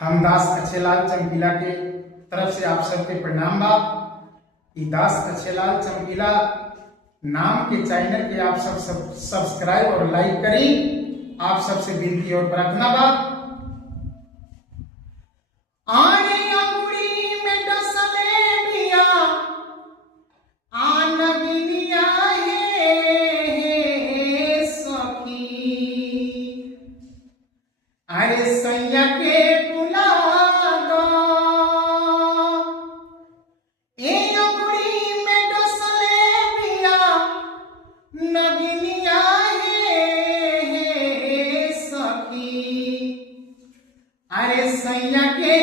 हम दास अच्छेलाल चमकीला के तरफ से आप सबके प्रणाम बा। ई दास अच्छेलाल चमकीला नाम के चैनल के आप सब सब्सक्राइब और लाइक करी। आप सबसे विनती और प्रार्थना बा। आने अंगुरी में डसले बिया आन बिनिया हे सखी, अरे सैया के बुला दो। ए अंगुरी में डसले बिया नगिनिया हे सखी, अरे सैया के